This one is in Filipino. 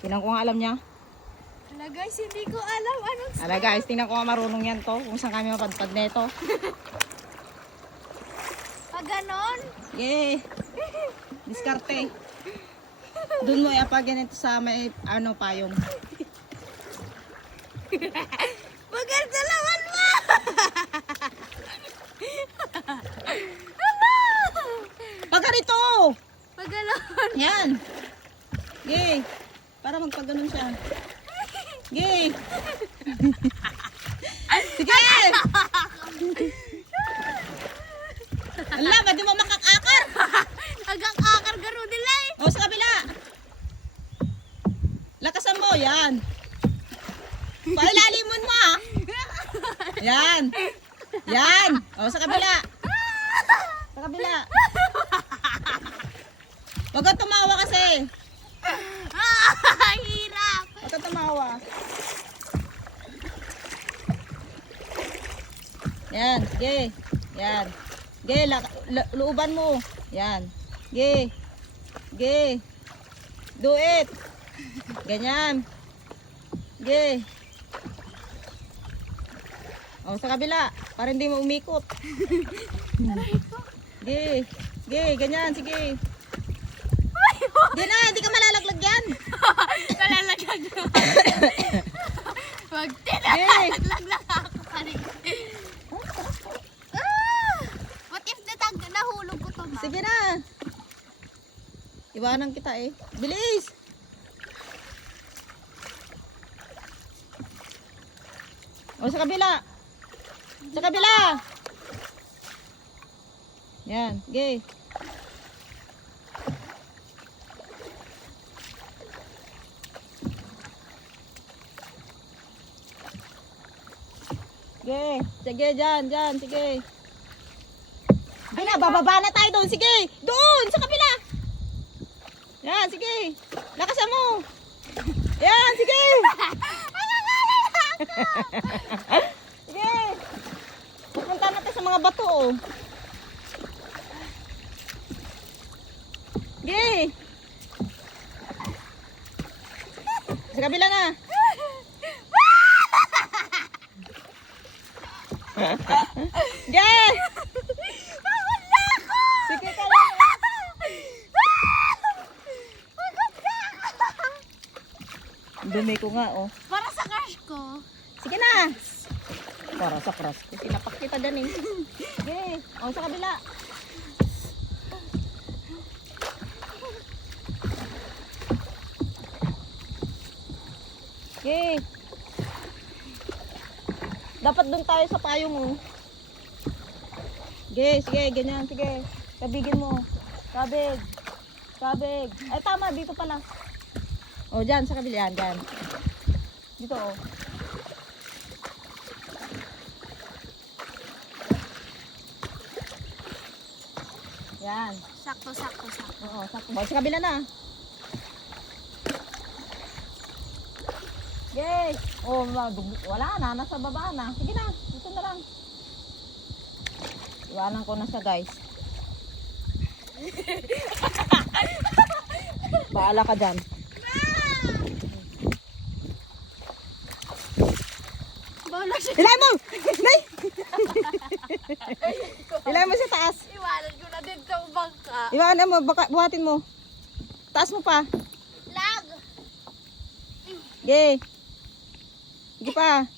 Tingnan ko nga alam niya. Hala guys, hindi ko alam anong Ala guys, tingnan ko nga marunong yan to. Kung saan kami mapadpad nito. pag ganon. Yay! Diskarte. Doon mo iapagyan ito sa may ano payong. Pag naman mo! Pag ganito! Pag ganon. Yan! Yay! Para magpaganon siya. Yay! Sige! Ala, ba't di mo makakakar? Hanggang akar garo nila eh. O, sa kabila. Lakasan mo, yan. Pailalimun mo, ah. Yan. Yan. O, sa kabila. Sa kabila. Huwag kang tumawa kasi. Ah, hirap. Huwag kang tumawa. Yan, sige. Yan. Sige, luuban mo. Yan. Sige. Sige. Do it. Ganyan. Sige. O, sa kabila. Para hindi mo umikot. Sige. Sige, ganyan. Sige. Di na, hindi ka malalaglag yan. Nalalaglag na. Wag tinalaglag na ako kanina. Ah! What if natag nahulog ko to ma? Sige na. Iwanan kita eh. Bilis! O sa kabila. Sa kabila. Yan, gay. Sige, sige dyan, dyan, sige. Sige na, bababa na tayo doon. Sige, doon, sa kabila. Yan, sige. Lakasan mo. Yan, sige. sige. Pupunta natin sa mga bato, oh. Sige. Sa kabila na. Sige. Sige ka lang. Dumi ko nga, oh. Para sa crush ko. Sige na. Para sa crush ko. Sinapak kita dyan eh. Sige. O, sa kabila. Sige. Dapat doon tayo sa payong oh. Sige, sige, ganyan, sige. Kabigin mo. Kabig. Kabig. Ay, tama, dito pala. O, dyan, sa kabila yan, dyan. Dito, oh. Yan. Sakto, sakto, sakto. Oo, sakto. O, sa kabila na. Yay! Oh, wala na. Nasa baba na. Sige na. Dito na lang. Iwanan ko na siya, guys. Baala ka dyan. Bawala siya. Ilay mo! Ilay! Ilay mo sa taas. Iwanan ko na din sa bangka. Iwanan mo. Baka, buhatin mo. Taas mo pa. Lag! Yay! Sige pa.